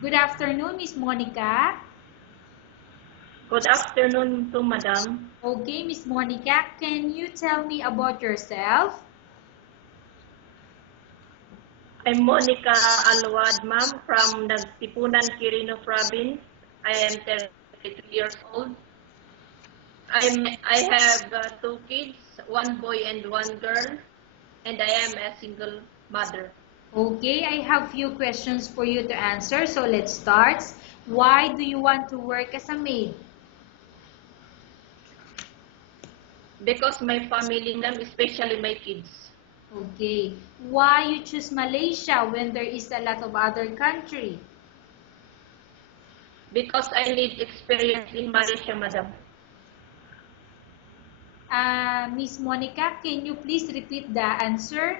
Good afternoon, Miss Monica. Good afternoon to Madam. Okay, Miss Monica, can you tell me about yourself? I'm Monica Alwad, ma'am, from Nagtipunan, Quirino Province. I am 33 years old. I have two kids, one boy and one girl, and I am a single mother. Okay, I have few questions for you to answer, so let's start. Why do you want to work as a maid? Because my family, ma'am, especially my kids. Okay, why you choose Malaysia when there is a lot of other country? Because I need experience in Malaysia, Madam. Miss Monica, can you please repeat the answer?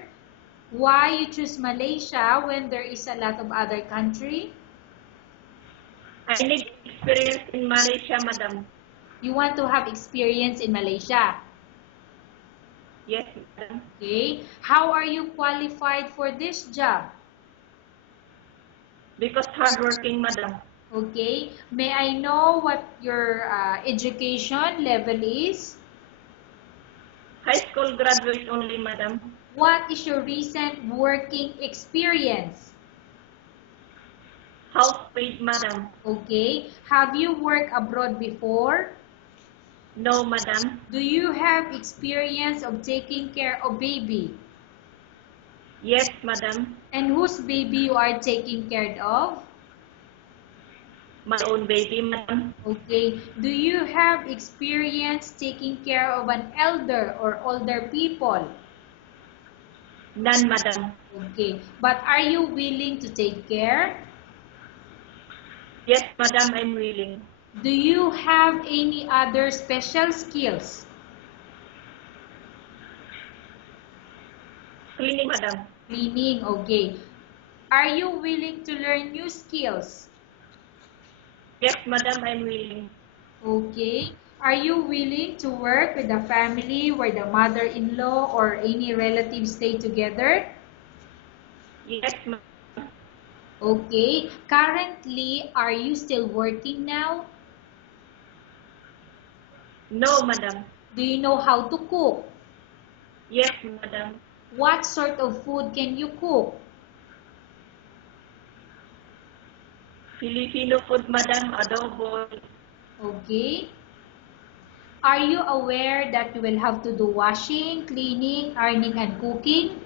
Why you choose Malaysia when there is a lot of other country? I need experience in Malaysia, Madam. You want to have experience in Malaysia. Yes, Madam. Okay. How are you qualified for this job? Because hardworking, Madam. Okay. May I know what your education level is? High school graduate only, Madam. What is your recent working experience? Housemaid, Madam. Okay. Have you worked abroad before? No, Madam. Do you have experience of taking care of baby? Yes, Madam. And whose baby you are taking care of? My own baby, Madam. Okay. Do you have experience taking care of an elder or older people? None, Madam. Okay. But are you willing to take care? Yes, Madam, I'm willing. Do you have any other special skills? Cleaning, Madam. Cleaning, okay. Are you willing to learn new skills? Yes, Madam, I'm willing. Okay. Are you willing to work with a family where the mother-in-law or any relatives stay together? Yes, Madam. Okay. Currently, are you still working now? No, Madam. Do you know how to cook? Yes, Madam. What sort of food can you cook? Filipino food, Madam. Adobo. Okay. Are you aware that you will have to do washing, cleaning, ironing, and cooking?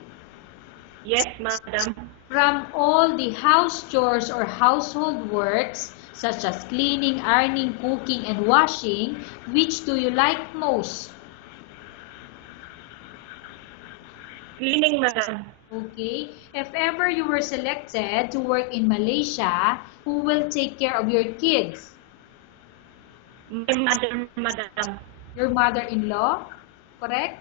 Yes, Madam. From all the house chores or household works, such as cleaning, ironing, cooking, and washing, which do you like most? Cleaning, Madam. Okay. If ever you were selected to work in Malaysia, who will take care of your kids? My mother, Madam. Your mother-in-law, correct?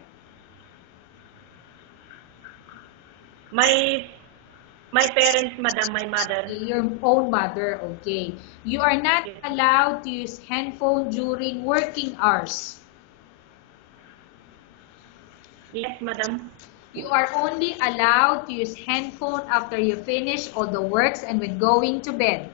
My parents, Madam, my mother. Your own mother, okay. You are not Yes, allowed to use handphone during working hours. yes, Madam. You are only allowed to use handphone after you finish all the works and when going to bed.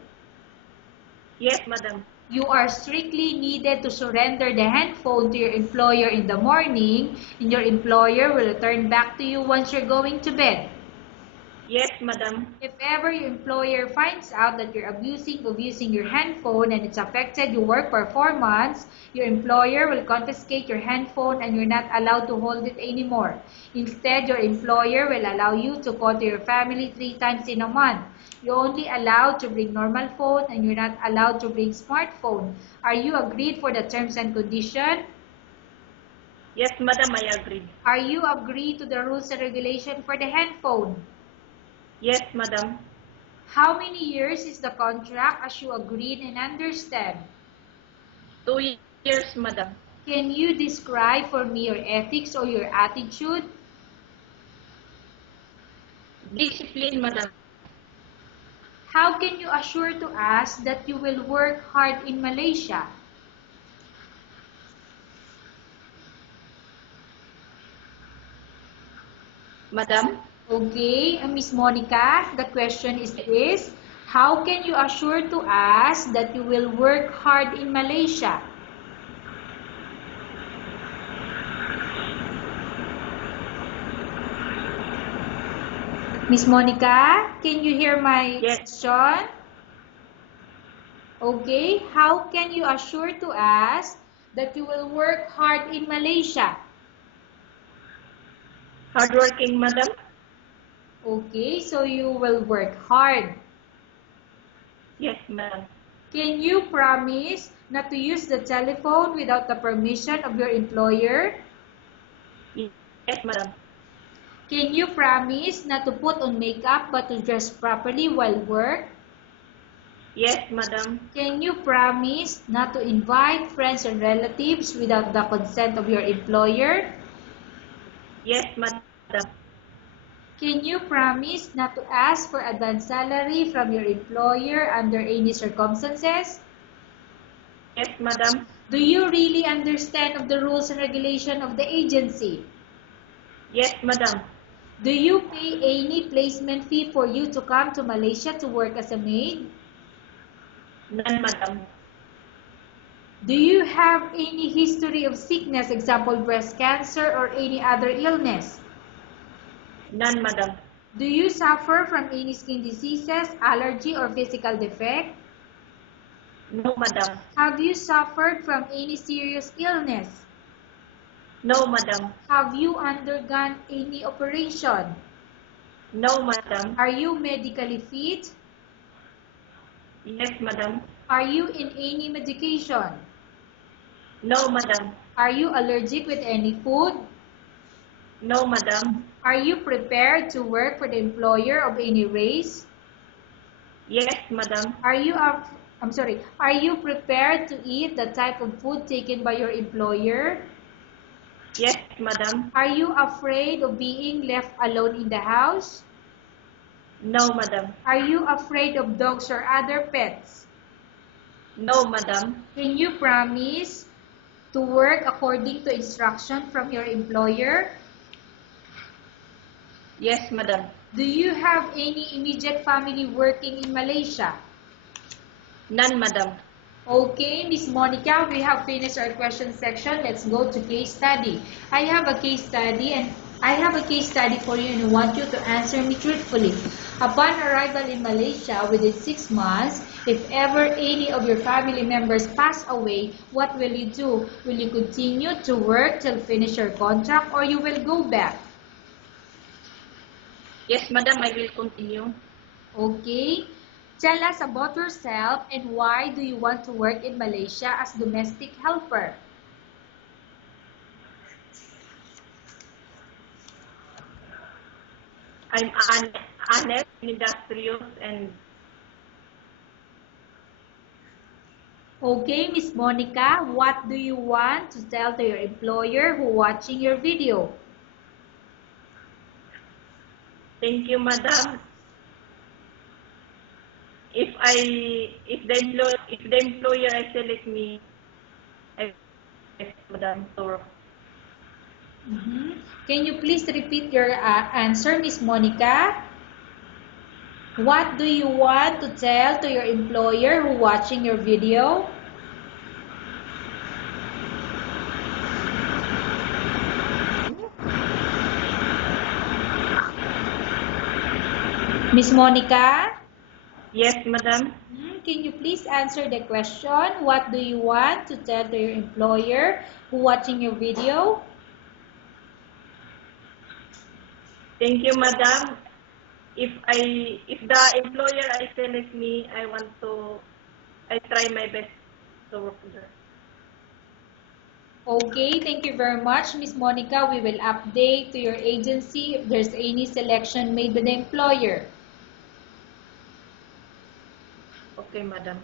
Yes, Madam. You are strictly needed to surrender the handphone to your employer in the morning, and your employer will return back to you once you're going to bed. Yes, Madam. If ever your employer finds out that you're abusing of using your handphone and it's affected your work performance, your employer will confiscate your handphone and you're not allowed to hold it anymore. Instead, your employer will allow you to call to your family 3 times in a month. You're only allowed to bring normal phone and you're not allowed to bring smartphone. Are you agreed for the terms and conditions? Yes, Madam, I agreed. Are you agreed to the rules and regulation for the handphone? Yes, Madam. How many years is the contract as you agreed and understand? 2 years, Madam. Can you describe for me your ethics or your attitude? Discipline, Madam. How can you assure to us that you will work hard in Malaysia? Madam. Okay, Miss Monica, the question is this. How can you assure to us that you will work hard in Malaysia? Miss Monica, can you hear my question? Okay, how can you assure to us that you will work hard in Malaysia? Hardworking, madam. Okay, so you will work hard. Yes, madam. Can you promise not to use the telephone without the permission of your employer? Yes, madam. Can you promise not to put on makeup but to dress properly while work? Yes, madam. Can you promise not to invite friends and relatives without the consent of your employer? Yes, madam. Can you promise not to ask for advance salary from your employer under any circumstances? Yes, madam. Do you really understand of the rules and regulation of the agency? Yes, madam. Do you pay any placement fee for you to come to Malaysia to work as a maid? None, madam. Do you have any history of sickness, example breast cancer or any other illness? None, madam. Do you suffer from any skin diseases, allergy or physical defect? No, madam. Have you suffered from any serious illness? No, madam. Have you undergone any operation? No, madam. Are you medically fit? Yes, madam. Are you in any medication? No, madam. Are you allergic with any food? No, madam. Are you prepared to work for the employer of any race? Yes, madam. Are you prepared to eat the type of food taken by your employer? Yes, madam. Are you afraid of being left alone in the house? No, madam. Are you afraid of dogs or other pets? No, madam. Can you promise to work according to instruction from your employer? Yes, madam. Do you have any immediate family working in Malaysia? None, madam. Okay, Miss Monica, we have finished our question section. Let's go to case study. I have a case study for you and I want you to answer me truthfully. Upon arrival in Malaysia within 6 months, if ever any of your family members pass away, what will you do? Will you continue to work till finish your contract or you will go back? Yes, madam, I will continue. Okay. Tell us about yourself and why do you want to work in Malaysia as domestic helper? I'm honest, industrious, and Okay, Miss Monica, what do you want to tell to your employer who watching your video? thank you, madam. If the employer I select me, I yes, madam. So, Can you please repeat your answer, Miss Monica? What do you want to tell to your employer who watching your video? Miss Monica? yes, madam. Can you please answer the question? What do you want to tell to your employer who watching your video? Thank you, madam. If the employer I select me, I try my best to work there. Okay, thank you very much, Miss Monica. We will update to your agency if there's any selection made by the employer. Okay, madam.